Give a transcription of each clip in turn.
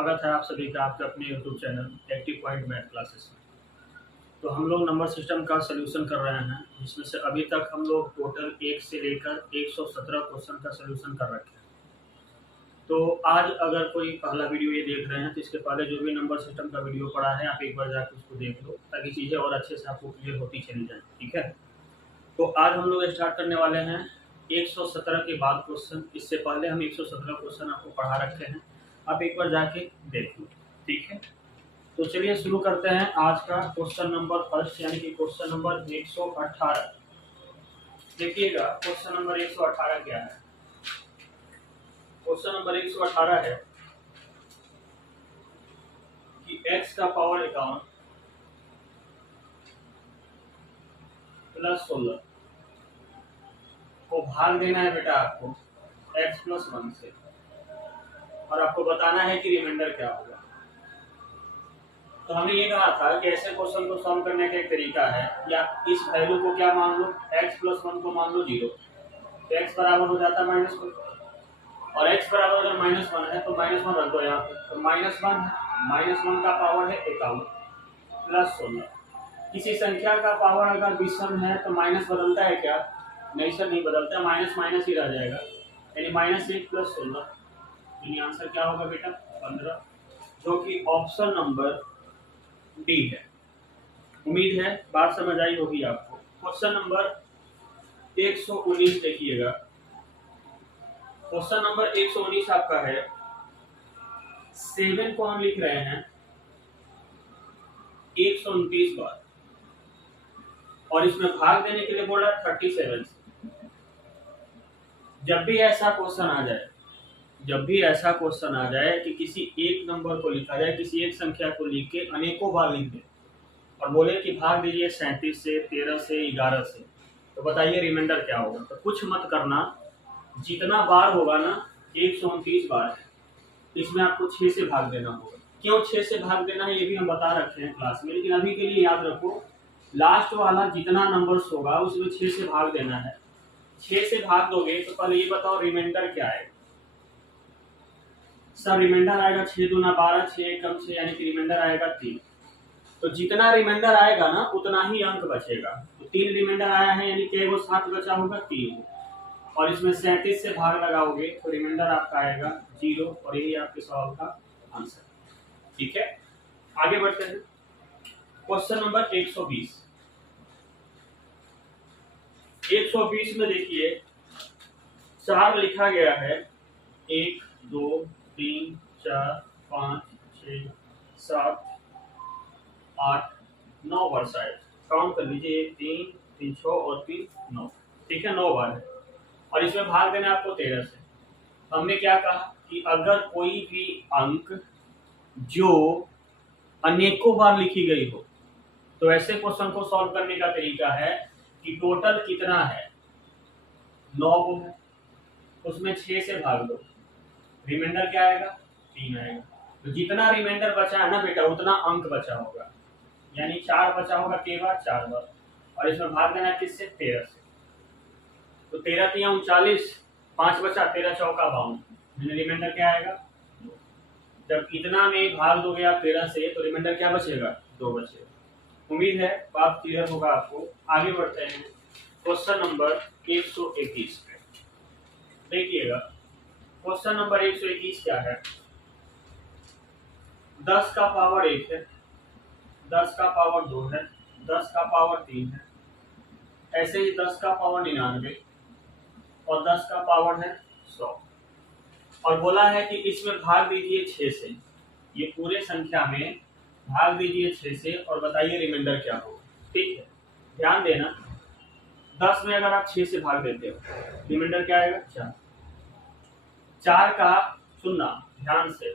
स्वागत है आप सभी का आपके अपने YouTube channel active point math classes में। तो हम लोग नंबर सिस्टम का सलूशन कर रहे हैं, जिसमें से अभी तक हम लोग टोटल 1 से लेकर 117 क्वेश्चन का सलूशन कर रखे हैं। तो आज अगर कोई पहला वीडियो ये देख रहे हैं तो इसके पहले जो भी नंबर सिस्टम का वीडियो पड़ा है आप एक बार जाकर उसको देख लो, ताकि चीज़ें और अच्छे से आपको क्लियर होती चली जाए। ठीक है, तो आज हम लोग स्टार्ट करने वाले हैं 117 के बाद क्वेश्चन। इससे पहले हम 117 क्वेश्चन आपको पढ़ा रखे हैं, आप एक बार जाके देख लो। ठीक है, तो चलिए शुरू करते हैं आज का क्वेश्चन नंबर फर्स्ट, यानी कि क्वेश्चन नंबर 118। देखिएगा क्वेश्चन नंबर 118 क्या है। क्वेश्चन नंबर 118 है कि x का पावर 51 प्लस 16 को भाग देना है बेटा आपको x प्लस 1 से, और आपको बताना है कि रिमाइंडर क्या होगा। तो हमने ये कहा था कि ऐसे क्वेश्चन को सॉल्व करने का एक तरीका है, या इस वैल्यू को क्या मान लो, x प्लस 1 को मान लो 0, तो x बराबर हो जाता है -1, और x बराबर अगर -1 है तो -1 रख दो यहाँ पे, तो -1 का पावर है 51 प्लस 16। किसी संख्या का पावर अगर विषम है तो माइनस बदलता है क्या? नहीं सर, नहीं बदलता, माइनस माइनस ही रह जाएगा, यानी -1 प्लस 16, यानी आंसर क्या होगा बेटा 15, जो कि ऑप्शन नंबर डी है। उम्मीद है बात समझ आई होगी आपको। क्वेश्चन नंबर 119 देखिएगा। क्वेश्चन नंबर 119 आपका है 7 को हम लिख रहे हैं 129 बार, और इसमें भाग देने के लिए बोल रहा है 37 से। जब भी ऐसा क्वेश्चन आ जाए कि किसी एक नंबर को लिखा जाए, किसी एक संख्या को लिख के अनेकों बार लिख दे और बोले कि भाग दीजिए 37 से, 13 से, 11 से, तो बताइए रिमाइंडर क्या होगा। तो कुछ मत करना, जितना बार होगा ना 129 बार है, इसमें आपको 6 से भाग देना होगा। क्यों 6 से भाग देना है ये भी हम बता रखे हैं क्लास में, लेकिन अभी के लिए याद रखो, लास्ट वाला जितना नंबर्स होगा उसमें 6 से भाग देना है। 6 से भाग दोगे तो पहले ये बताओ रिमाइंडर क्या है। सर रिमाइंडर आएगा 6 दूना 12, 6 कम 6, यानी कि रिमाइंडर आएगा 3। तो जितना रिमाइंडर आएगा ना उतना ही अंक बचेगा। तो 3 रिमाइंडर आया है, यानी कि वो 7 बचा होगा 3, और इसमें 37 से भाग लगाओगे तो रिमाइंडर आपका आएगा 0, और यही आपके सवाल का आंसर। ठीक है, आगे बढ़ते हैं। Question number 120। 120 में देखिए 4 लिखा गया है, 1 2 3 4 5 6 7 8 9 बार, शायद काउंट कर लीजिए, 1 3 3 6 और 3 9। ठीक है, 9 बार है, और इसमें भाग देना आपको 13 से। हमने क्या कहा कि अगर कोई भी अंक जो अनेकों बार लिखी गई हो, तो ऐसे क्वेश्चन को सॉल्व करने का तरीका है कि टोटल कितना है, 9 को है, उसमें 6 से भाग दो, रिमाइंडर क्या आएगा 3 आएगा। तो जितना रिमाइंडर बचा है ना बेटा उतना अंक बचा होगा, यानी 4 बचा होगा के बाद 4 बार, और इसमें भाग देना किससे 13 से। तो 13 3 39, 5 बचा, 13 चौका 52, रिमाइंडर क्या आएगा 2। जब इतना में भाग दोगे आप 13 से तो रिमाइंडर क्या बचेगा 2 बचेगा। उम्मीद है बात क्लियर होगा आपको। आगे बढ़ते हैं क्वेश्चन नंबर 121 पे। देखिएगा क्वेश्चन नंबर 121 क्या है। 10 का पावर 1 है, 10 का पावर 2 है, 10 का पावर 3 है, ऐसे ही 10 का पावर 99 और 10 का पावर है 100, और बोला है कि इसमें भाग दीजिए 6 से। ये पूरे संख्या में भाग दीजिए 6 से और बताइए रिमाइंडर क्या होगा। ठीक है, ध्यान देना, 10 में अगर आप 6 से भाग देते हो रिमाइंडर क्या आएगा 4। 4 का सुनना ध्यान से,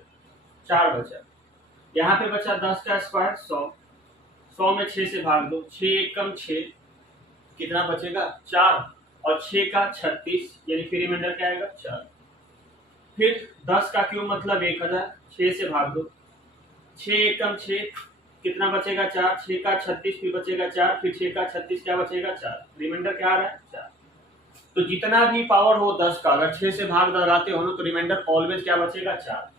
4 बचा, यहाँ पे बचा 10 का स्क्वायर 100, 100 में 6 से भाग दो, 6 1 कम 6, कितना बचेगा 4, और 6 का 36, यानी फिर रिमाइंडर क्या आएगा 4। फिर 10 का क्यूब मतलब 1000, 6 से भाग दो, 6 1 कम 6, कितना बचेगा 4, 6 का 36 फिर बचेगा 4, फिर 6 का 36 क्या बचेगा 4, रिमाइंडर क्या आ रहा है 4। तो जितना भी पावर हो 10 का, अगर 6 से भाग लगाते हो ना तो रिमाइंडर ऑलवेज क्या बचेगा 4।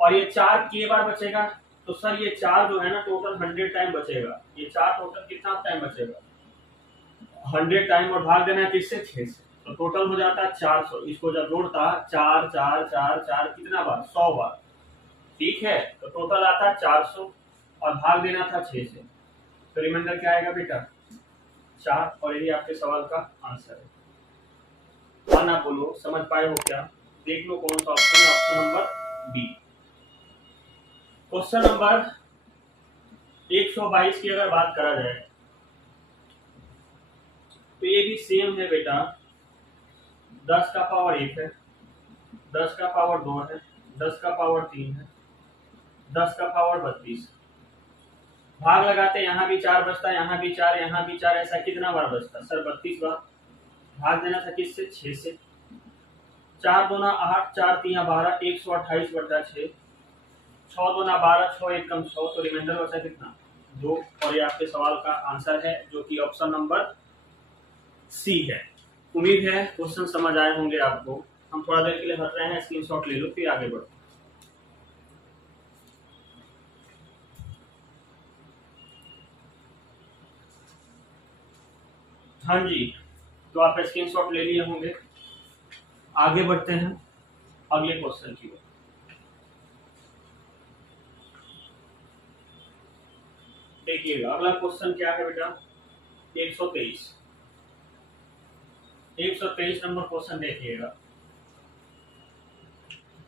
और ये 4 के बार बचेगा, तो सर ये 4 जो है ना टोटल 100 टाइम बचेगा। ये 4 टोटल कितना टाइम बचेगा? 100 टाइम, और भाग देना है किससे? 6 से। तो टोटल हो जाता है 400। इसको जब जोड़ता 4 4 4 4 कितना बार? 100 बार। ठीक है, तो टोटल आता है 400 और भाग देना था 6 से, तो रिमाइंडर क्या आएगा बेटा? 4। और यही आपके सवाल का आंसर है। हाँ ना बोलो, समझ पाए हो क्या? देख लो कौन सा ऑप्शन है, option number B. Question number 122 की अगर बात करा जाए तो ये भी सेम है बेटा। 10 का पावर 1 है, 10 का पावर 2 है, 10 का पावर 3 है, 10 का पावर 32। भाग लगाते यहाँ भी 4 बचता, यहाँ भी 4, यहाँ भी 4, ऐसा कितना बार बचता? सर 32 बार। भाग देना था किससे? 6 से। 4 दूना 8, 4 3 12, 128 बटा 6, 6 दूना 12, 6 1 कम 6, तो रिमाइंडर बचा कितना? 2। और ये आपके सवाल का आंसर है, जो कि ऑप्शन नंबर सी है। उम्मीद है क्वेश्चन समझ आए होंगे आपको। हम थोड़ा देर के लिए हट रहे हैं, स्क्रीनशॉट ले लो फिर आगे बढ़ो। हाँ जी, तो आप स्क्रीनशॉट ले लिए होंगे। आगे बढ़ते हैं अगले क्वेश्चन की ओर। देखिएगा अगला क्वेश्चन क्या है बेटा? 123 नंबर क्वेश्चन देखिएगा।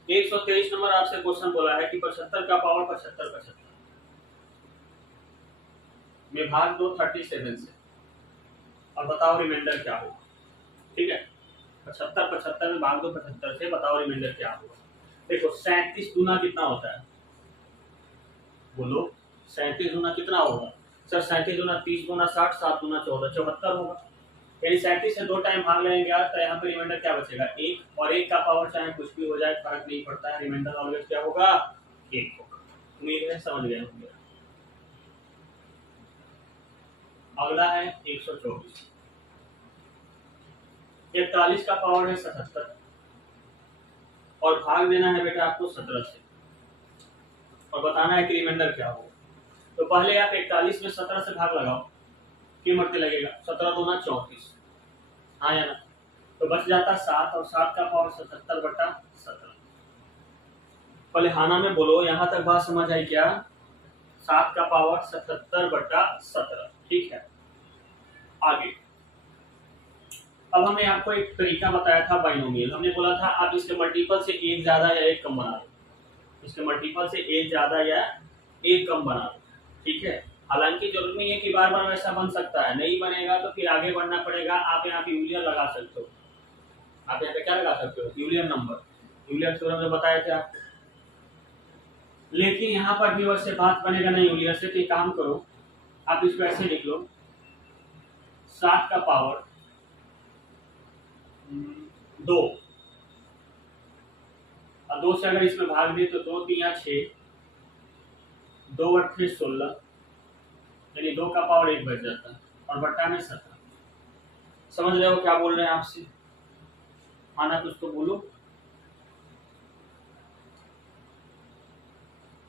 123 नंबर आपसे क्वेश्चन बोला है कि 75 का पावर 75 में भाग दो 37 से और बताओ रिमाइंडर क्या होगा। ठीक है, 75 में भाग दो 75 से, बताओ रिमाइंडर क्या होगा। देखो 37 गुना कितना होता है? बोलो 37 गुना कितना होगा? सर 37 गुना 30 गुना 60, 7 गुना 14, 74 होगा। यानी 37 से 2 टाइम भाग लेंगे यार, तो यहाँ पे रिमाइंडर क्या बचेगा? 1। और 1 का पावर चाहे कुछ भी हो जाए फर्क नहीं पड़ता है, रिमाइंडर ऑलवेज क्या होगा? 1 होगा। उम्मीद है समझ गए होंगे। अगला है 124। 41 का पावर है 77 और भाग देना है बेटा आपको 17 से और बताना है कि रिमाइंडर क्या होगा। तो पहले आप 41 में 17 से भाग लगाओ, क्यों मरते लगेगा? 17 दूना 34, हाँ या ना? तो बच जाता 7 और 7 का पावर 77 बटा 17। पहले हाना में बोलो, यहाँ तक बात समझ आई क्या? 7 का पावर 77 बटा 17। ठीक है, आगे अब हमने आपको एक तरीका बताया था बाइनोमियल। हमने बोला था आप इसके मल्टीपल से एक ज्यादा या एक कम बना दो, इसके मल्टीपल से एक ज्यादा या एक कम बना दो। ठीक है, हालांकि जरूरी नहीं है कि बार बार वैसा बन सकता है, नहीं बनेगा तो फिर आगे बढ़ना पड़ेगा। आप यहाँ पे यूलियर लगा सकते हो, आप यहाँ पे क्या लगा सकते हो? यूलियर नंबर, यूलियर थ्योरम में बताए थे आपको। लेकिन यहाँ पर भी वैसे बात बनेगा नहीं यूलियर से, तो काम करो आप इसको ऐसे लिख लो, 7 का पावर 2 और 2 से अगर इसमें भाग दे तो 2 3 6, 2 8 16, यानी 2 का पावर 1 बच जाता है और बट्टा में 17। समझ रहे हो क्या बोल रहे हैं आपसे? आना कुछ तो बोलो।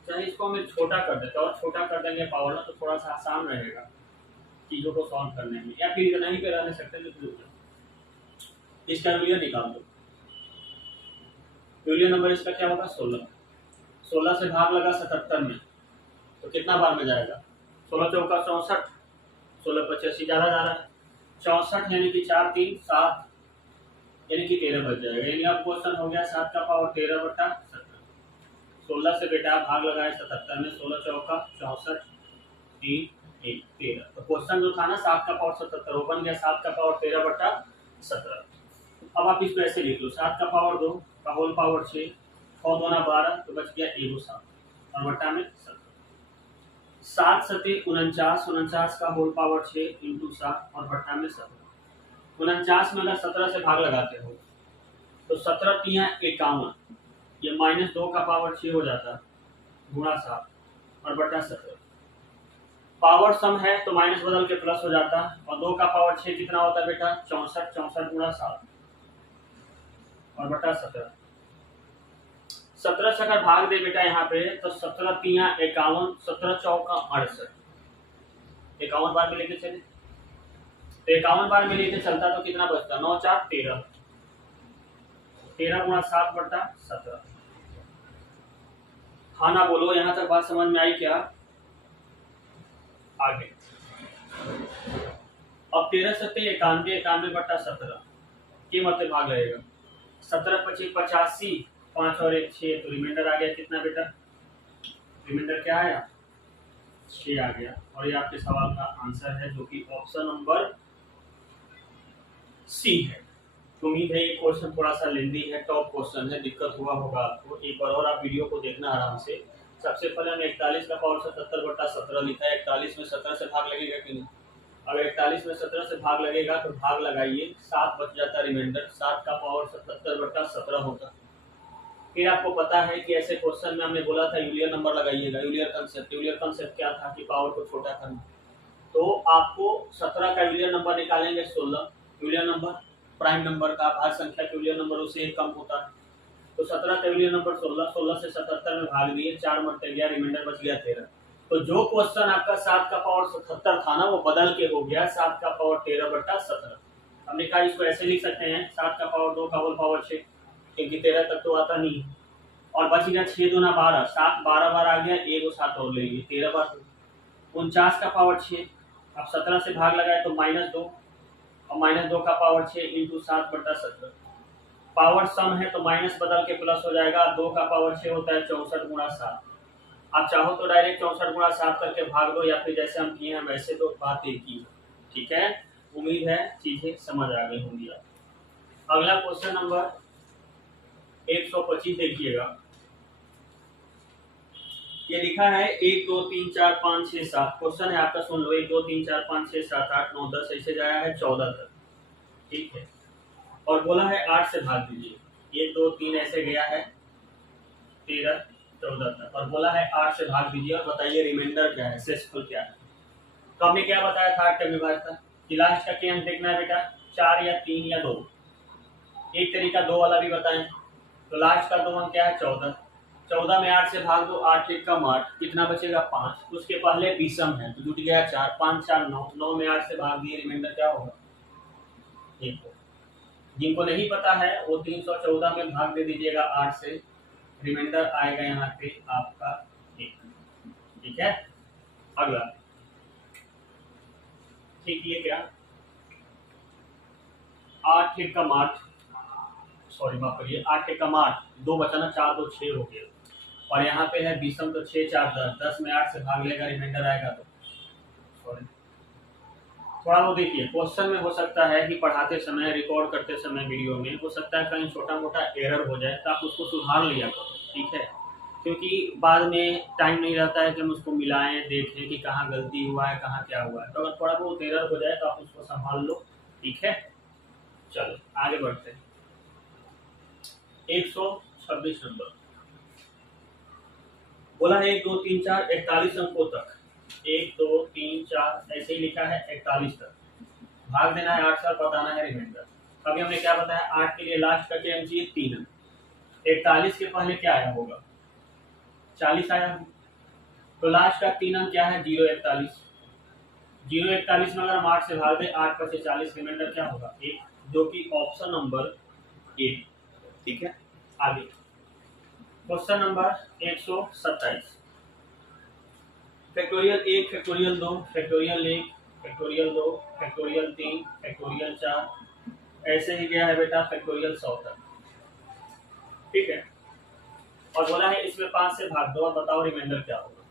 चाहे इसको हम छोटा कर देते और छोटा कर देंगे पावर ना, तो थोड़ा सा आसान रहेगा चीजों को सॉल्व करने में, या फिर इतना ही पे रहने सकते हैं। इसका यूलियर निकाल दो। यूलियर नंबर इसका क्या होगा? 16। 16 से भाग लगा 77 में, तो कितना बार में जाएगा? 16 चौका 64, 16 85 ज्यादा जा रहा है 64, यानी कि 4 3 7, यानी कि 13 बच जाएगा। यानी अब क्वेश्चन हो गया 7 का पावर 13 बटा 17। 16 से बेटा भाग लगाए 77 में, 16 चौका 64 3 1 13। तो क्वेश्चन जो था ना 7 का पावर 77 वो बन गया 7 का पावर 13 बटा 17। अब आप इसको ऐसे लिख लो, 7 का पावर 2 का होल पावर 6, 6 दूना 12, तो बच गया 1 7 और बटा में 17। 7 7 49, 49 का होल पावर 6 इंटू 7 और बटा में 17। 49 में अगर 17 से भाग लगाते हो तो 17 3 51, ये -2 का पावर 6 हो जाता गुणा 7 और बटा 17। पावर सम है तो माइनस बदल के प्लस हो जाता, और 2 का पावर 6 कितना होता है बेटा? 64, 64 गुणा 7 और बटा 17। 17 से अगर भाग दे बेटा यहाँ पे तो 17 तिया 51, 17 चौका 68, 51 बार में लेके चले तो 51 बार में लेके चलता तो कितना बचता, 9 4 13, 13 गुणा 7 बटा 17। हाँ ना बोलो, यहाँ तक बात समझ में आई क्या? आगे अब 13 सत्ते 91, 91 बटा 17 के मतलब भाग लगेगा, 17 25 85, 5 और 1 6, तो रिमाइंडर आ गया कितना बेटा, रिमाइंडर क्या आया 6 आ गया। और ये आपके सवाल का आंसर है जो कि ऑप्शन नंबर सी है। उम्मीद है ये क्वेश्चन थोड़ा सा लेंदी है, टॉप क्वेश्चन है, दिक्कत हुआ होगा आपको, एक बार और आप वीडियो को देखना आराम से। सबसे पहले हमने 41 का पावर 77 बटा 17 लिखा है, 41 में 17 से भाग लगेगा कि नहीं, अगर 41 में 17 से भाग लगेगा तो भाग लगाइए, 7 बच जाता रिमाइंडर, 7 का पावर 77 बटा 17 होता। फिर आपको पता है कि ऐसे क्वेश्चन में हमने बोला था यूलियर नंबर लगाइएगा, यूलियर कंसेप्ट क्या था कि पावर को छोटा करना, तो आपको 17 का यूलियर नंबर निकालेंगे 16, यूलियर नंबर प्राइम नंबर का भाग संख्या के यूलियर नंबर उससे एक कम होता है, तो 17 का यूलियर नंबर 16, 16 से 77 में भाग दिए, 4 मरते गया, रिमाइंडर बच गया 13। तो जो क्वेश्चन आपका 7 का पावर 77 था ना, वो बदल के हो गया 7 का पावर 13 बटा 17। हमने कहा इसको ऐसे लिख सकते हैं, 7 का पावर 2 का होल पावर 6, क्योंकि 13 तक तो आता नहीं, और बच गया 6 दूना 12, 7 12 बार आ गया, एक 7 और लेंगे 13 बार, 49 का पावर 6, अब 17 से भाग लगाए तो -2, और -2 का पावर 6 इंटू 7 बटा 17, पावर सम है तो माइनस बदल के प्लस हो जाएगा, 2 का पावर 6 होता है 64 गुणा 7। आप चाहो तो डायरेक्ट 64 गुणा 7 करके भाग दो, या फिर जैसे हम किए हैं वैसे, तो बात एक ही है, ठीक है। उम्मीद है चीजें समझ आ गई होंगी आप। अगला क्वेश्चन नंबर 125 देखिएगा, ये लिखा है 1 2 3 4 5 6 7, क्वेश्चन है आपका, सुन लो, 1 2 3 4 5 6 7 8 9 10 ऐसे जाया है 14 तक, ठीक है, और बोला है 8 से भाग दीजिए, 1 2 3 ऐसे गया है 13 14 तक, और बोला है 8 से भाग दीजिए और बताइए रिमाइंडर क्या है, शेषफल क्या है। तो हमने क्या बताया था 8 का विभाजन कि लास्ट का क्या अंक देखना है बेटा, 4 या 3 या 2, एक तरीका 2 वाला भी बताएं, तो लास्ट का 2 अंक क्या है 14, 14 में 8 से भाग दो, 8 1 कम 8, कितना बचेगा 5, उसके पहले विषम है तो जुट गया 4, 5 4 9, 9 में 8 से भाग दिए, रिमाइंडर क्या होगा 1। जिनको नहीं पता है वो 314 में भाग दे दीजिएगा 8 से, रिमाइंडर आएगा यहाँ पे आपका 1, ठीक है। अगला ठीक, ये क्या 8 1 कम 8, सॉरी माफ करिए, 8 1 कम 8, 2 बचाना, 4 2 6 हो गया, और यहाँ पे है विषम तो 6 4 10, 10 में 8 से भाग लेगा, रिमाइंडर आएगा तो सॉरी, थोड़ा वो देखिए क्वेश्चन में हो सकता है कि पढ़ाते समय, रिकॉर्ड करते समय वीडियो में हो सकता है कहीं छोटा मोटा एरर हो जाए, तो आप उसको सुधार लिया करो, ठीक है, क्योंकि बाद में टाइम नहीं रहता है कि हम उसको मिलाएं, देखें कि कहाँ गलती हुआ है, कहाँ क्या हुआ है, तो अगर थोड़ा बहुत एरर हो जाए तो आप उसको संभाल लो, ठीक है। चलो आगे बढ़ते हैं, 126 नंबर बोला है 1 2 3 4 41 अंकों तक, 1 2 3 4 ऐसे ही लिखा है 41 तक, भाग देना है 8 से, बताना है रिमाइंडर। अभी हमने क्या बताया, 8 के लिए लास्ट का क्या चाहिए 3 अंक, 41 के पहले क्या आया होगा 40 आया, तो लास्ट का 3 अंक क्या है 041, 041 में अगर हम 8 से भाग दें, 8 5 40, रिमाइंडर क्या होगा 1, जो कि ऑप्शन नंबर 1, ठीक है। आगे question number 127, factorial 1 factorial 2 factorial 1 factorial 2 factorial 3 factorial 4, ऐसे ही गया है बेटा फैक्टोरियल 100 तक, ठीक है, और बोला है इसमें 5 से भाग दो और बताओ रिमाइंडर क्या होगा,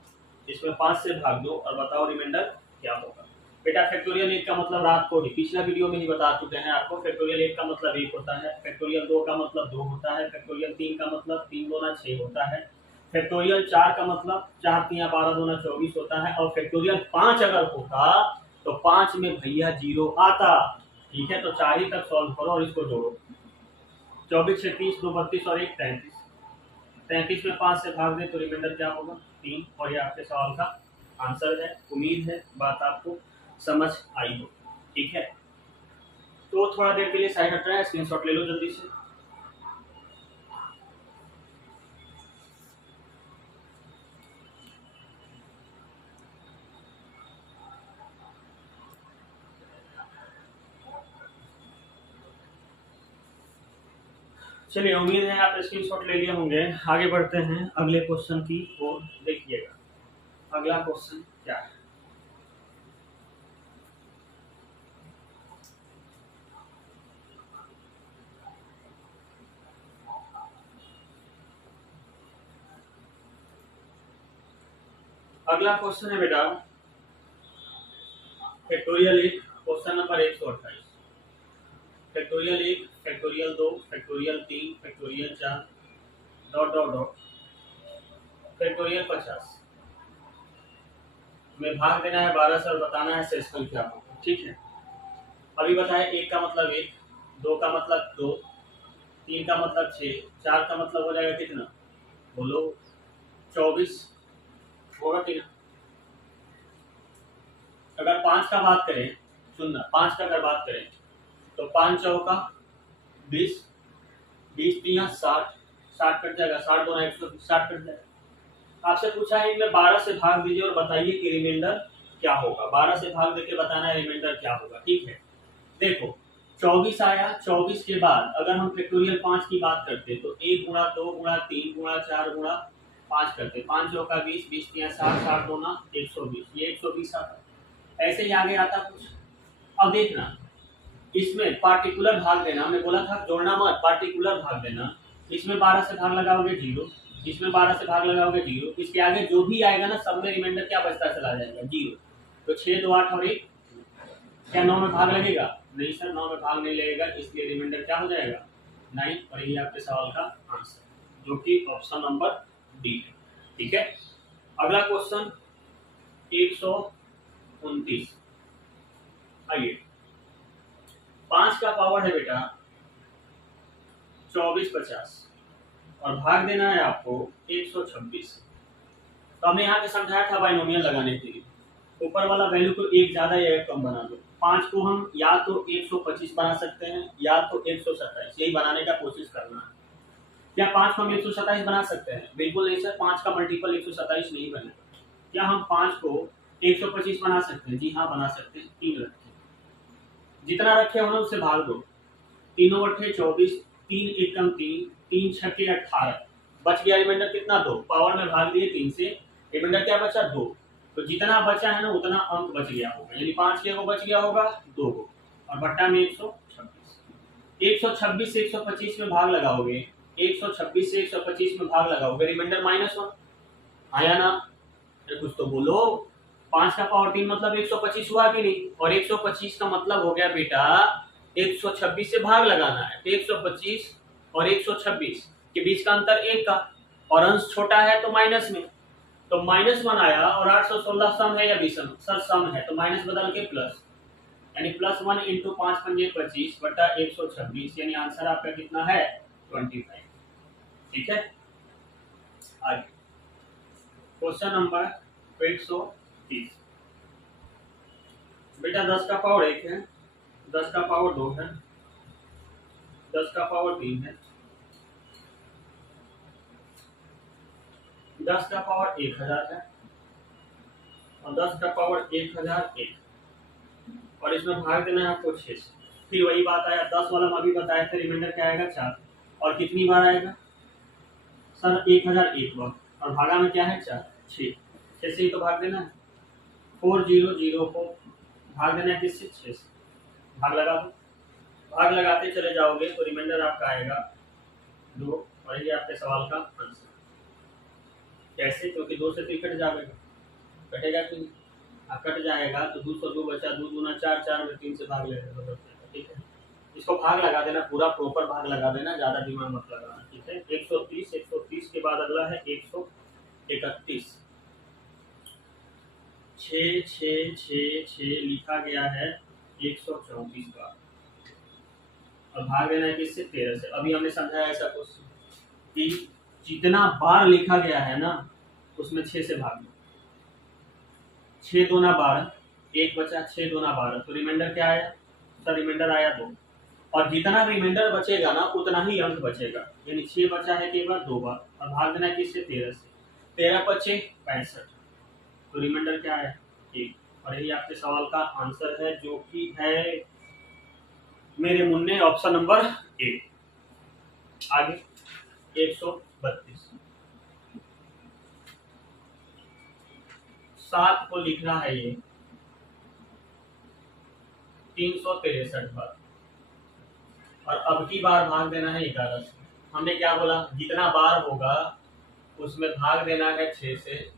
इसमें 5 से भाग दो और बताओ रिमाइंडर क्या होगा। बेटा फैक्टोरियल 1 का मतलब रात को ही पिछला वीडियो में ही बता चुके हैं आपको, फैक्टोरियल 1 का मतलब 1 होता है, फैक्टोरियल 2 का मतलब 2 होता है, फैक्टोरियल 3 का मतलब 3 2 6 होता है, फैक्टोरियल 4 का मतलब 4 3 12 2 24 होता है, और फैक्टोरियल 5 अगर होता तो 5 में भैया 0 आता, ठीक है। तो 4 ही तक सॉल्व करो और इसको जोड़ो, 24 6 30 2 32 और 1 33, 33 में 5 से भाग दे तो रिमाइंडर क्या होगा 3, और ये आपके सवाल का आंसर है। उम्मीद है बात आपको समझ आई हो, ठीक है। तो थोड़ा देर के लिए साइड हट रहा है, स्क्रीनशॉट ले लो जल्दी से। चलिए, उम्मीद है आप स्क्रीनशॉट ले लिए होंगे। आगे बढ़ते हैं अगले क्वेश्चन की ओर। देखिएगा अगला क्वेश्चन क्या है। अगला क्वेश्चन है बेटा factorial 1 question number 128, factorial 1, factorial 2, factorial 3, factorial 4 dot dot dot factorial 50 में भाग देना है 12 से और बताना है शेषफल क्या होगा। ठीक है, अभी बताया 1 का मतलब 1, 2 का मतलब 2, 3 का मतलब 6, 4 का मतलब हो जाएगा कितना, बोलो 24 होगा कि ना। अगर 5 का बात करें, सुनना, 5 का अगर बात करें तो 5 चौका 20, 20 तिया 60, 60 कट जाएगा, 60 दूना 160 कट जाएगा। आपसे पूछा है इनमें 12 से भाग दीजिए और बताइए कि रिमाइंडर क्या होगा। 12 से भाग देके बताना है रिमाइंडर क्या होगा। ठीक है, देखो 24 आया, 24 के बाद अगर हम फैक्टोरियल 5 की बात करते तो 1 गुणा 2 गुणा 3 गुणा 4 गुणा 5 करते, 5 चौका 20, 20 तिया 60, 60 दूना 120, ये 120 आता। ऐसे ही आगे आता कुछ। अब देखना इसमें पार्टिकुलर भाग देना, हमने बोला था जोड़ना मत, पार्टिकुलर भाग देना। इसमें 12 से भाग लगाओगे 0, इसमें 12 से भाग लगाओगे 0, इसके आगे जो भी आएगा ना सब में रिमाइंडर क्या बचता चला जाएगा, 0। तो 6 2 8 और 1, क्या 9 में भाग लगेगा, नहीं सर 9 में भाग नहीं लगेगा, इसलिए रिमाइंडर क्या हो जाएगा 9। और यही आपके सवाल का आंसर जो कि ऑप्शन नंबर डी है। ठीक है, अगला क्वेश्चन 129। आइए, 5 का पावर है बेटा 24 50 और भाग देना है आपको 126। तो हमने यहाँ पे समझाया था बाइनोमियल लगाने के लिए, ऊपर वाला वैल्यू को एक ज्यादा या एक कम बना दो। 5 को हम या तो 125 बना सकते हैं या तो 127, यही बनाने का कोशिश करना है। क्या 5 को हम 127 बना सकते हैं? बिल्कुल नहीं सर, 5 का मल्टीपल 127 नहीं बनेगा। क्या हम 5 को 125 बना सकते हैं? जी हाँ बना सकते हैं। 3 रखें, जितना रखे होना उससे भाग दो, 3 अट्ठे 24, 3 एकम 3, 3 छक्के 18, बच गया रिमाइंडर कितना 2। पावर में भाग दिए 3 से, रिमाइंडर क्या बचा 2। तो जितना बचा है ना उतना अंक बच गया होगा, यानी 5 के को बच गया होगा 2 को, और बट्टा में 126। 126 से 125 में भाग लगाओगे, 126 से 125 में भाग लगाओगे, रिमाइंडर -1 आया ना। कुछ तो बोलो, 5 का पावर 3 मतलब 125 हुआ कि नहीं, और 125 का मतलब हो गया बेटा 126 से भाग लगाना है। तो 125 और 126 के बीच का अंतर 1 का, और अंश छोटा है तो माइनस में, तो -1 आया। और 816 सम है या विषम? सर सम है, तो माइनस बदल के प्लस, यानी +1 × 5 पंजे 25 बटा 126, यानी आंसर आपका कितना है 25। ठीक है, आगे क्वेश्चन नंबर 130। बेटा 10 का पावर 1 है, 10 का पावर 2 है, 10 का पावर 3 है, 10 का पावर 1000 है, और 10 का पावर 1001, और इसमें भाग देना है आपको 6 से। फिर वही बात आया, 10 वाला हम अभी बताया था, रिमाइंडर क्या आएगा 4, और कितनी बार आएगा सर 1001 बार, और भागा में क्या है 4, 6 से ही तो भाग देना है। 400 को भाग देना है किससे, 6 से, भाग लगा दो, भाग लगाते चले जाओगे तो रिमाइंडर आपका आएगा 2, और ये आपके सवाल का आंसर। कैसे? क्योंकि 2 से 3 कट जाएगा, कटेगा कि कट जाएगा, तो 202 बचा, 2 दूना 4, 4 में 3 से भाग लेगा। ठीक है, इसको भाग लगा देना, पूरा प्रॉपर भाग लगा देना, ज्यादा दिमाग मत लगाना। ठीक है, 130, 130 के बाद अगला है 131। 6 6 6 6 लिखा गया है 134 बार, और भाग देना है किससे, 13 से। अभी हमने समझाया ऐसा क्वेश्चन कि जितना बार लिखा गया है ना उसमें 6 से भाग दो, 6 दूना 12, 1 बचा, 6 दूना 12, तो रिमाइंडर क्या आया सर, रिमाइंडर आया 2, और जितना रिमाइंडर बचेगा ना उतना ही अंक बचेगा, यानी 6 बचा है केवल 2 बार, और भाग देना है किससे, 13 से। 13 बचे 65, तो रिमाइंडर क्या है 1, और यही आपके सवाल का आंसर है जो कि है मेरे मुन्ने ऑप्शन नंबर 1। आगे 132, 7 को लिखना है ये 363 बार, और अब की बार भाग देना है 11 से। हमने क्या बोला, जितना बार होगा उसमें भाग देना है 6 से,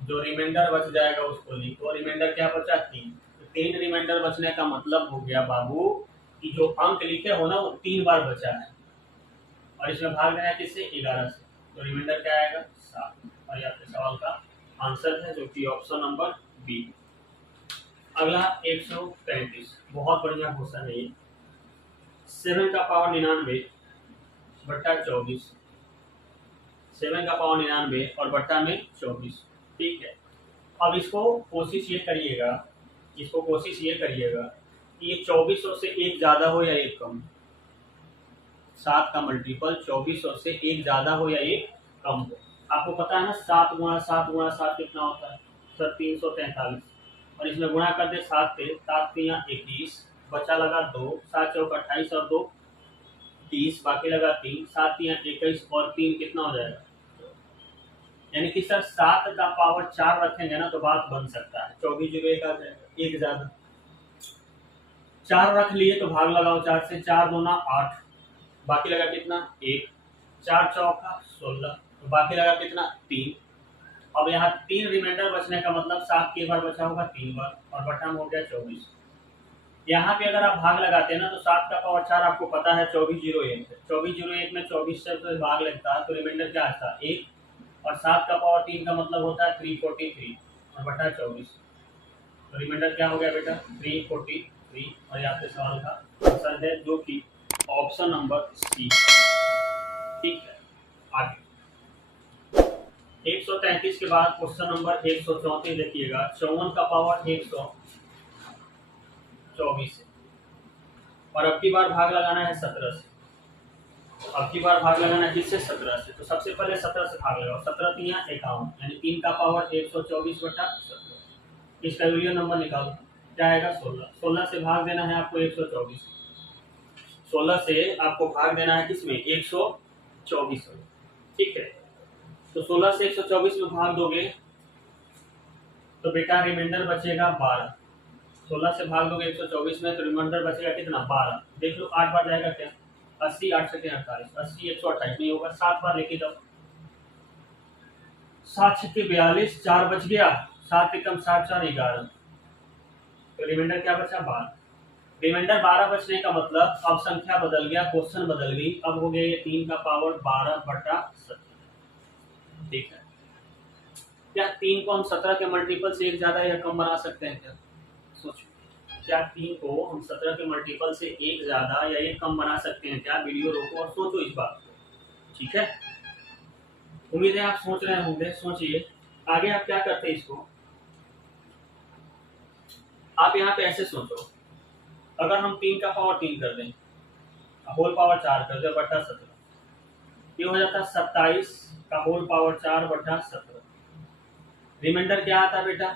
जो रिमाइंडर बच जाएगा उसको लिखो। रिमाइंडर क्या बचा, 3। तो 3 रिमाइंडर बचने का मतलब हो गया बाबू कि जो अंक लिखे हो ना वो 3 बार बचा है, और इसमें भाग देना है किससे, 11 से। तो रिमाइंडर क्या आएगा, 7। और ये आपके सवाल का आंसर है, जो कि ऑप्शन नंबर बी। अगला 135, बहुत बढ़िया क्वेश्चन है ये। 7 का पावर 99 बट्टा 24, 7 का पावर 99 और बट्टा में 24, ठीक है। अब इसको कोशिश ये करिएगा, कि ये 2400 से एक ज्यादा हो या एक कम। 7 का मल्टीपल 2400 से एक ज्यादा हो या एक कम हो। आपको पता है ना 7 गुणा 7 गुणा 7 कितना होता है, सर 343। और इसमें गुणा कर दे 7 से, 7 3 21, बचा लगा 2, 7 चौक 28 और 2 30, बाकी लगा 3, 7 3 21 और 3 कितना हो जाएगा। यानी कि सर 7 का पावर 4 रखेंगे ना तो बात बन सकता है। 24 जगह एक आ जाएगा, एक ज्यादा। 4 रख लिए तो भाग लगाओ 4 से, 4 दूना 8, बाकी लगा कितना 1, 4 चौका 16, तो बाकी लगा कितना 3। अब यहाँ 3 रिमाइंडर बचने का मतलब 7 के बार बचा होगा 3 बार, और बटा में हो गया 24। यहाँ पे अगर आप भाग लगाते हैं ना तो 7 का पावर 4 आपको पता है 2401 है। 2401 में 24 से तो भाग लगता है, तो रिमाइंडर क्या आता है 1, और 7 का पावर 3 का मतलब होता है 343 और बटा 24। तो रिमाइंडर क्या हो गया बेटा 343, और ये आपके सवाल का आंसर है, जो कि ऑप्शन नंबर सी, ठीक है। आगे 133 के बाद क्वेश्चन नंबर 134 देखिएगा। 54 का पावर 124 से, और अब की बार भाग लगाना है 17 से। अब की बार भाग लगाना है किससे, 17 से। तो सबसे पहले 17 से भाग लगाओ, 17 3 51, यानी 3 का पावर 124 बटा 17। इसका यूनियन नंबर निकालो, क्या आएगा 16। 16 से भाग देना है आपको 124, 16 से आपको भाग देना है किसमें, 124 में, ठीक है। तो 16 से 124 में भाग दोगे तो बेटा रिमाइंडर बचेगा 12। 16 से भाग दोगे 124 में तो रिमाइंडर बचेगा कितना, 12। देख लो 8 बार जाएगा क्या, 80 8 से 48, 80 128 नहीं होगा, 7 बार लेके जाओ, 7 छक्के 42, 4 बच गया, 7 एकम 7 4 11, तो रिमाइंडर क्या बचा 12। रिमाइंडर 12 बचने का मतलब अब संख्या बदल गया, क्वेश्चन बदल गई। अब हो गया ये 3 का पावर 12 बटा 17, ठीक है। क्या 3 को हम 17 के मल्टीपल से एक ज्यादा या कम बना सकते हैं क्या, सोचो। क्या 3 को हम 17 के मल्टीपल से एक ज्यादा या एक कम बना सकते हैं क्या। वीडियो रोको और सोचो इस बात को, ठीक है। उम्मीद है आप सोच रहे होंगे, सोचिए। आगे आप क्या करते हैं, इसको आप यहाँ पे ऐसे सोचो, अगर हम 3 का पावर 3 कर दें, होल पावर 4 कर दें बटा 17, ये हो जाता है 27 का होल पावर 4 बटा 17। रिमाइंडर क्या आता है बेटा,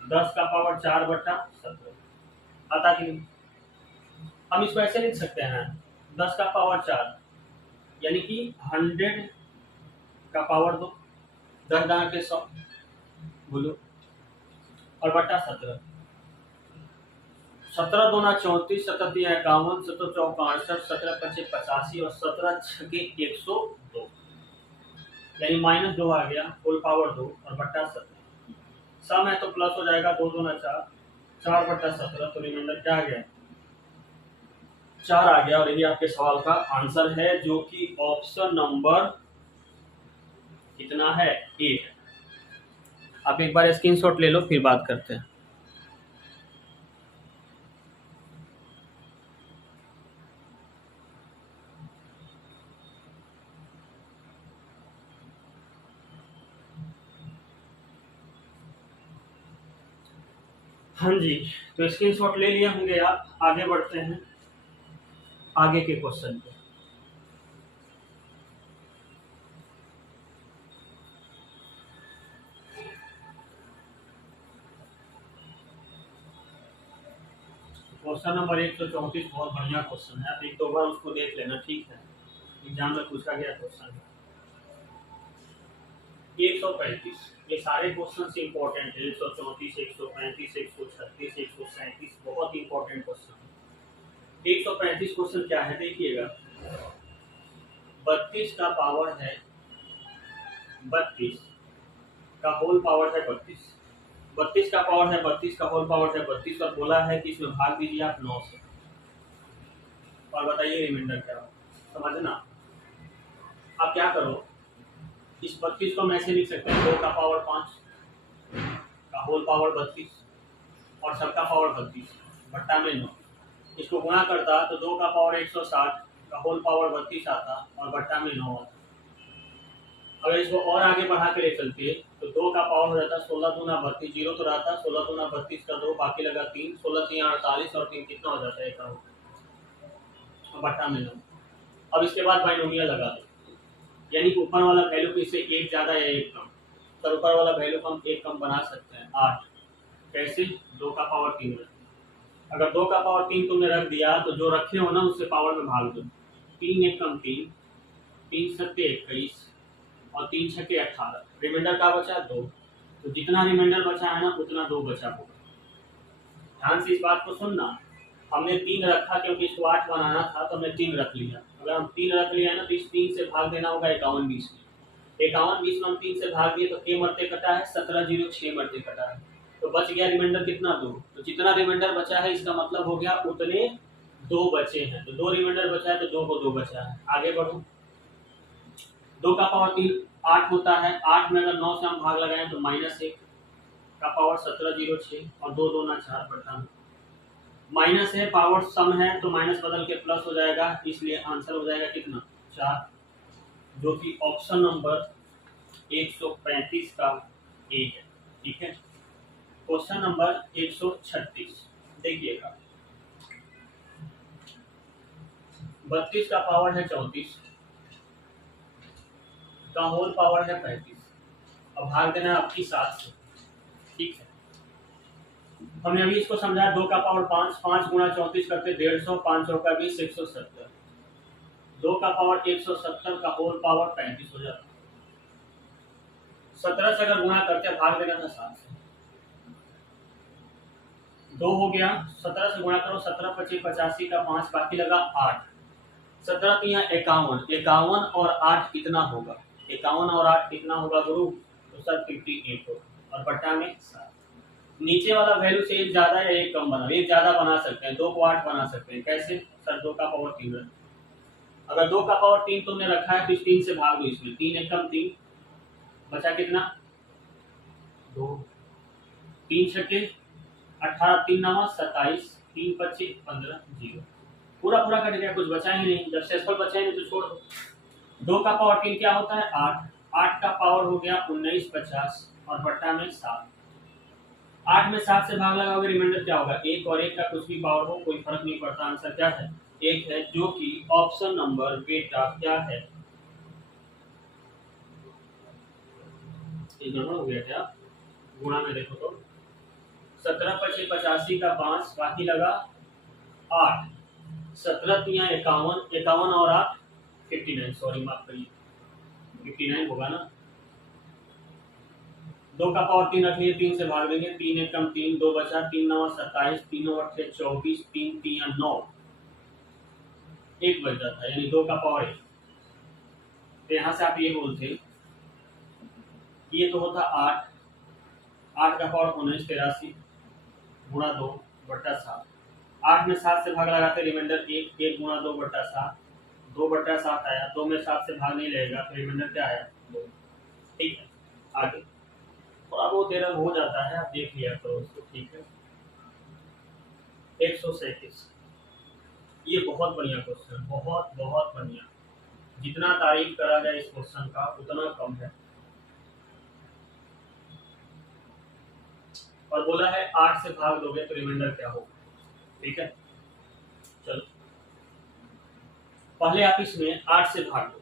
10 का पावर 4 बटा 17 आता कि नहीं। हम इसको ऐसे लिख सकते हैं 10 का पावर 4 यानी कि 100 का पावर 2, 10 दाना के 100 बोलो, और बटा 17। 17 दूना 34, 17 3 51, 17 चौक 68, 17 25 85 और 17 छके 102, यानी -2 आ गया, होल पावर 2 और बटा 17। सम है तो प्लस हो जाएगा, 2 दूना 4, 4 बटा 17, तो रिमाइंडर क्या आ गया 4 आ गया। और यही आपके सवाल का आंसर है, जो कि ऑप्शन नंबर कितना है, ए है। आप एक बार स्क्रीनशॉट ले लो, फिर बात करते हैं। हाँ जी, तो स्क्रीनशॉट ले लिए होंगे आप। आगे बढ़ते हैं आगे के क्वेश्चन पे। क्वेश्चन नंबर 134 बहुत बढ़िया क्वेश्चन है, आप एक दो बार उसको देख लेना, ठीक है। एग्जाम में पूछा गया क्वेश्चन 135। ये सारे क्वेश्चन इंपॉर्टेंट है। 134, 135, 136, 137 बहुत इंपॉर्टेंट क्वेश्चन। 135 क्वेश्चन क्या है देखिएगा। 32 का पावर है 32 का होल पावर है 32। 32 का पावर है 32 का होल पावर है 32 और बोला है कि इसमें भाग दीजिए आप 9 से और बताइए रिमाइंडर क्या हो। समझना। अब क्या करो, इस 32 को मैं ऐसे लिख सकते हैं 2 का पावर 5 का होल पावर 32 और सबका पावर 32 बट्टा में 9। इसको गुणा करता तो 2 का पावर 160 का होल पावर 32 आता और बट्टा में 9 आता। अगर इसको और आगे बढ़ा के ले चलते तो 2 का पावर हो जाता 16 दूना 32, जीरो तो रहता 16 दूना 32 का 2 बाकी लगा 3, 16 3 48 और 3 कितना हो जाता है 51 बट्टा में 9। अब इसके बाद बाइनोमियल लगा दो, यानी कि ऊपर वाला वैल्यू को इससे एक ज्यादा या एक कम, तो ऊपर वाला वैल्यू को हम एक कम बना सकते हैं 8। कैसे? 2 का पावर 3 रख। अगर 2 का पावर 3 तुमने रख दिया तो जो रखे हो ना उससे पावर में भाग दो। 3 एक कम 3, 3 सत्ते 21 और 3 छक्के 18। रिमाइंडर का बचा 2, तो जितना रिमाइंडर बचा है ना उतना 2 बचा होगा। ध्यान से इस बात को सुनना। हमने 3 रखा क्योंकि इसको 8 बनाना था तो हमने 3 रख लिया। अगर हम 3 रख लिया है ना तो इस 3 से भाग देना होगा 51 20 में। 51 20 में हम 3 से भाग दिए तो के मरते कटा है 17 0 6 मरते कटा है, तो बच गया रिमाइंडर कितना 2। तो जितना रिमाइंडर बचा है इसका मतलब हो गया उतने 2 बचे हैं। तो 2 रिमाइंडर बचा है तो 2 को 2 बचा है। आगे बढ़ो। 2 का पावर 3 8 होता है। 8 में अगर 9 से हम भाग लगाएं तो -1 का पावर 17 0 6 और 2 2 ना 4 बटा। माइनस है, पावर सम है तो माइनस बदल के प्लस हो जाएगा, इसलिए आंसर हो जाएगा कितना 4, जो कि ऑप्शन नंबर 135 का ए है। ठीक है। क्वेश्चन नंबर 136 देखिएगा। 32 का पावर है 34 का होल पावर है 35। अब भाग देना है आपकी 7 से। ठीक है। हमने अभी इसको समझा 2 का पावर 5, 5 गुणा 34 करते 150, 5 का 20 170। 2 का पावर 170 का होल पावर 35 हो जाता। 17 से अगर गुणा करते भाग देना था 7 से। 2 हो गया, 17 से गुणा करो 17 25 85 का 5 बाकी लगा 8। 17 3 51, 51 और 8 कितना होगा? 51 और 8 कितना होगा गुरु? तो सर 58 होगा और बट्टा में 7। नीचे वाला वैल्यू से एक ज्यादा या एक कम बना, एक ज्यादा बना सकते हैं, 2 को 8 बना सकते हैं। कैसे? सर 2 का पावर 3 रख। अगर 2 का पावर 3 तुमने रखा है तो इस 3 से भाग दो। इसमें 3 एक कम 3 बचा कितना 2, 3 छक्के 18 3 9 27 3 25 15 0 पूरा पूरा कट गया, कुछ बचा ही नहीं। जब शेषफल बचा ही नहीं तो छोड़ दो। 2 का पावर 3 क्या होता है 8, 8 का पावर हो गया 19 50 और बट्टा में 7। 8 में 7 से भाग लगाओगे रिमाइंडर क्या होगा 1, और 1 का कुछ भी पावर हो कोई फर्क नहीं पड़ता, आंसर क्या है 1 है, जो कि ऑप्शन नंबर बेटा क्या है। हो गया क्या? गुणा में देखो तो 17 25 85 का 5 बाकी लगा 8, 17 3 51, 51 और 8 59, सॉरी माफ करिए 59 होगा ना। 2 का पावर 3 रख लिए, 3 से भाग देंगे, 3 एक कम 3 2 बचा, 3 9 27 3 और 24 3 3 9 1 बच जाता है, यानी 2 का पावर 1। तो यहाँ से आप ये बोलते ये तो होता 8, 8 का पावर 19 83 गुणा 2 बट्टा 7। 8 में 7 से भाग लगाते रिमाइंडर 1, 1 गुणा 2 बट्टा 7, 2 बट्टा 7 आया। 2 में 7 से भाग नहीं लगेगा तो रिमाइंडर क्या आया 2। ठीक है। आगे थोड़ा बहुत एरर हो जाता है, आप देख लिया करो उसको। ठीक है। 137 ये बहुत बढ़िया क्वेश्चन, बहुत बहुत बढ़िया। जितना तारीफ करा जाए इस क्वेश्चन का उतना कम है। और बोला है 8 से भाग दोगे तो रिमाइंडर क्या होगा। ठीक है। चलो पहले आप इसमें 8 से भाग दो,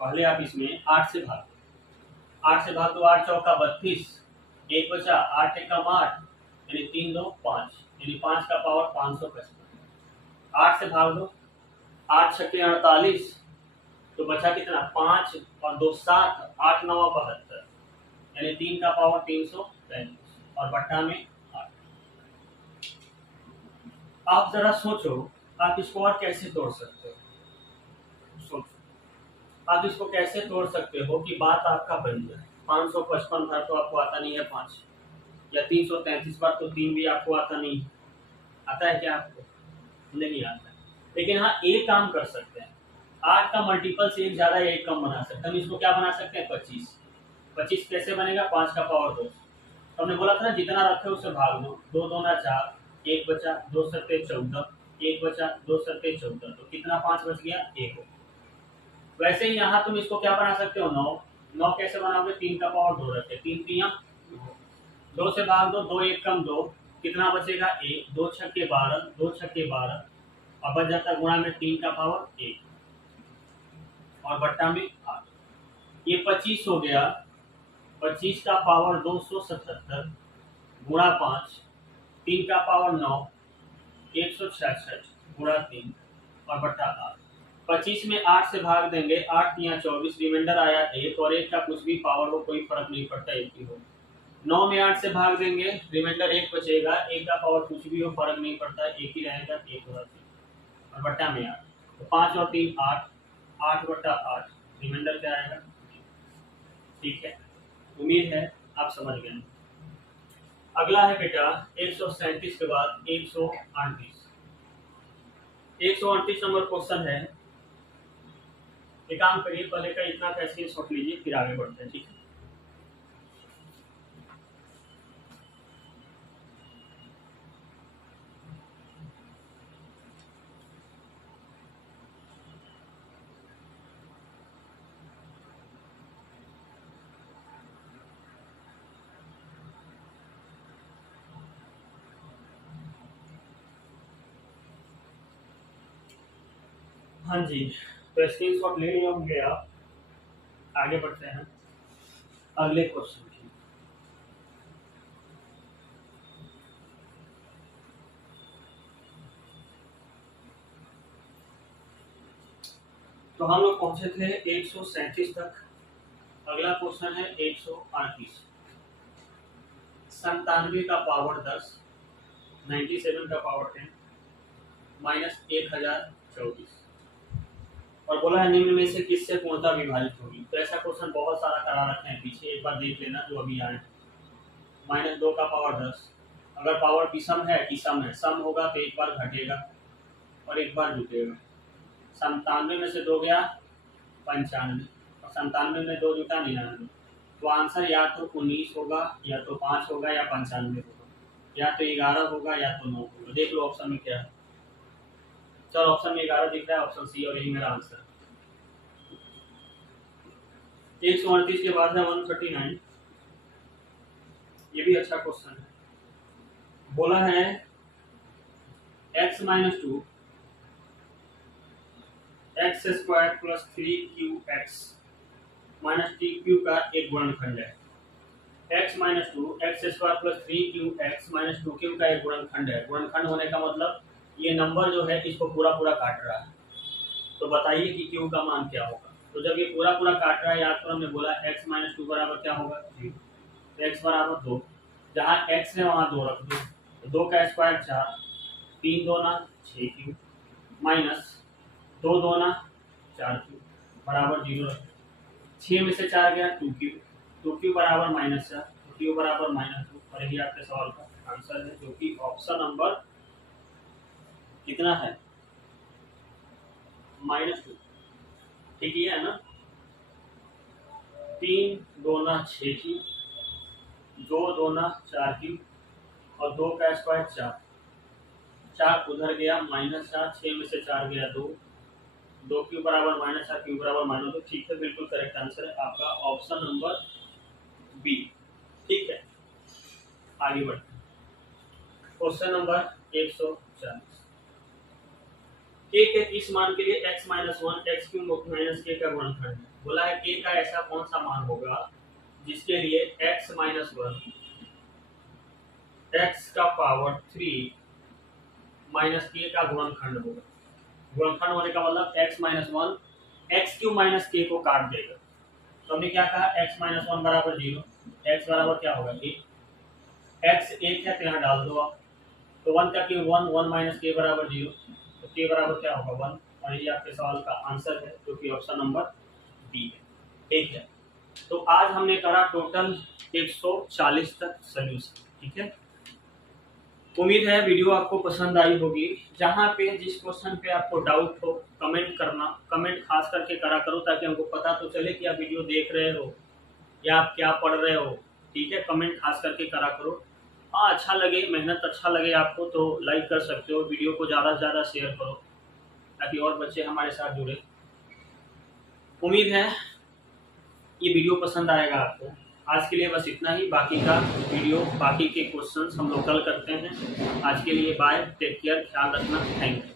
पहले आप इसमें 8 से भाग दो। 8 से भाग दो, 8 चौका 32, 1 बचा, 8 एक कम 8 यानी 3 2 5, यानी 5 का पावर 555। 8 से भाग दो, 8 छक्के 48 तो बचा कितना, 5 और 2 7, 8 9 72, यानी 3 का पावर 335 और बट्टा में 8। आप जरा सोचो, आप इसको और कैसे तोड़ सकते हो? सोचो आप इसको कैसे तोड़ सकते हो कि बात आपका बन जाए। 555 बार तो आपको आता नहीं है 5, या 333 बार तो 3 भी आपको आता नहीं। आता है क्या आपको? नहीं आता है। लेकिन हाँ, एक काम कर सकते हैं, 8 का मल्टीपल से एक ज्यादा या एक कम बना सकते हैं। हम इसको क्या बना सकते हैं, 25। 25 कैसे बनेगा, 5 का पावर 2। हमने बोला था ना, जितना रखे उससे भाग दो। 2 दूना 4, 1 बचा, 2 सत्ते 14, 1 बचा, 2 सत्ते 14, तो कितना 5 बच गया, 1। वैसे ही यहाँ तुम इसको क्या बना सकते हो, 9। 9 कैसे बनाओगे, 3 का पावर 2 रखे, 3 3 2 से भाग दो, 2 1 कम 2, कितना बचेगा, 1। 2 छक्के 12, 2 छक्के 12, अब बच जाता गुणा में 3 का पावर 1 और बट्टा में 8। ये 25 हो गया। 25 का पावर 277 गुणा 5, 3 का पावर 9, 166 गुणा 3 और बट्टा 8। 25 में 8 से भाग देंगे, 8 या 24, रिमाइंडर आया 1, और 1 का कुछ भी पावर हो कोई फर्क नहीं पड़ता, एक ही हो। 9 में 8 से भाग देंगे, रिमाइंडर 1 बचेगा, 1 का पावर कुछ भी हो फर्क नहीं पड़ता, एक ही रहेगा, 1 होगा और बट्टा में 8। तो 5 और 3 8, 8 बट्टा 8, रिमाइंडर क्या आएगा। ठीक है, उम्मीद है आप समझ गए। अगला है बेटा 137 के बाद 138। 138 नंबर क्वेश्चन है। एक काम करिए, पहले का इतना कैसे शॉट लीजिए, फिर आगे बढ़ते हैं। ठीक है, हाँ जी, तो स्क्रीन शॉट ले लिया होंगे आप। आगे बढ़ते हैं अगले क्वेश्चन की। तो हम लोग पहुंचे थे 137 तक। अगला क्वेश्चन है 138। 97 का पावर 10, 97 का पावर 10 माइनस 1024, और बोला है निम्न में से किससे पूर्णता विभाजित होगी। तो ऐसा क्वेश्चन बहुत सारा करा रखे हैं पीछे, एक बार देख लेना जो अभी आए। -2 का पावर 10, अगर पावर विषम है कि सम है, सम होगा तो एक बार घटेगा और एक बार जुटेगा। 97 में से 2 गया 95, और 97 में 2 जुटा 99, तो आंसर या तो 19 होगा, या तो 5 होगा, या 95 होगा, या तो 11 होगा, या तो 9 होगा। देख लो ऑप्शन में क्या है। चलो, ऑप्शन में 11 दिख रहा है, ऑप्शन सी, और यही मेरा आंसर। 138 के बाद है 139। ये भी अच्छा क्वेश्चन है। बोला है x - 2 x square plus 3qx minus tq का एक गुणनखंड है। x - 2 x square plus 3qx minus 2q का एक गुणनखंड है। गुणनखंड होने का मतलब ये नंबर जो है इसको पूरा पूरा काट रहा है। तो बताइए कि q का मान क्या होगा। तो जब ये पूरा पूरा काट रहा है, याद करो हमने बोला x - 2 बराबर क्या होगा, 0। तो x बराबर 2, जहाँ x है वहाँ 2 रख दो, तो 2 का स्क्वायर 4, 3 दूना 6q माइनस 2 दूना 4q बराबर 0 रख दो। 6 में से 4 गया 2q, 2q बराबर -4, तो q बराबर -2, और यही आपके सवाल का आंसर है, जो कि ऑप्शन नंबर कितना है, -2। ठीक है ना। 3 दूना 6q, 2 दूना 4q, और 2 का स्क्वायर 4, 4 उधर गया -4, 6 में से 4 गया 2, 2q बराबर -4, q बराबर -2। ठीक है, बिल्कुल करेक्ट आंसर है आपका ऑप्शन नंबर बी। ठीक है, आगे बढ़ते हैं। Question number 140। k के इस मान के लिए x - 1 x³ - k का गुणनखंड है। बोला है k का ऐसा कौन सा मान होगा जिसके लिए x - 1 x का पावर 3 माइनस k का गुणनखंड होगा। गुणनखंड होने का मतलब x - 1 एक्स क्यू माइनस के को काट देगा। तो हमने क्या कहा, x माइनस वन बराबर 0, x बराबर क्या होगा a, x 1 है तो यहाँ डाल दो आप, तो 1 का क्यूब 1, 1 माइनस के बराबर 0, तो के बराबर क्या होगा 1, और ये आपके सवाल का आंसर है जो कि ऑप्शन नंबर बी है। ठीक है, तो आज हमने करा टोटल 140 तक सोल्यूशन। ठीक है, उम्मीद है वीडियो आपको पसंद आई होगी। जहाँ पे जिस क्वेश्चन पे आपको डाउट हो कमेंट करना, कमेंट खास करके करा करो ताकि हमको पता तो चले कि आप वीडियो देख रहे हो या आप क्या पढ़ रहे हो। ठीक है, कमेंट खास करके करा करो। हाँ, अच्छा लगे, मेहनत अच्छा लगे आपको तो लाइक कर सकते हो, वीडियो को ज़्यादा से ज़्यादा शेयर करो ताकि और बच्चे हमारे साथ जुड़े। उम्मीद है ये वीडियो पसंद आएगा आपको। आज के लिए बस इतना ही, बाकी का वीडियो, बाकी के क्वेश्चंस हम लोग कल करते हैं। आज के लिए बाय, टेक केयर, ख्याल रखना, थैंक यू।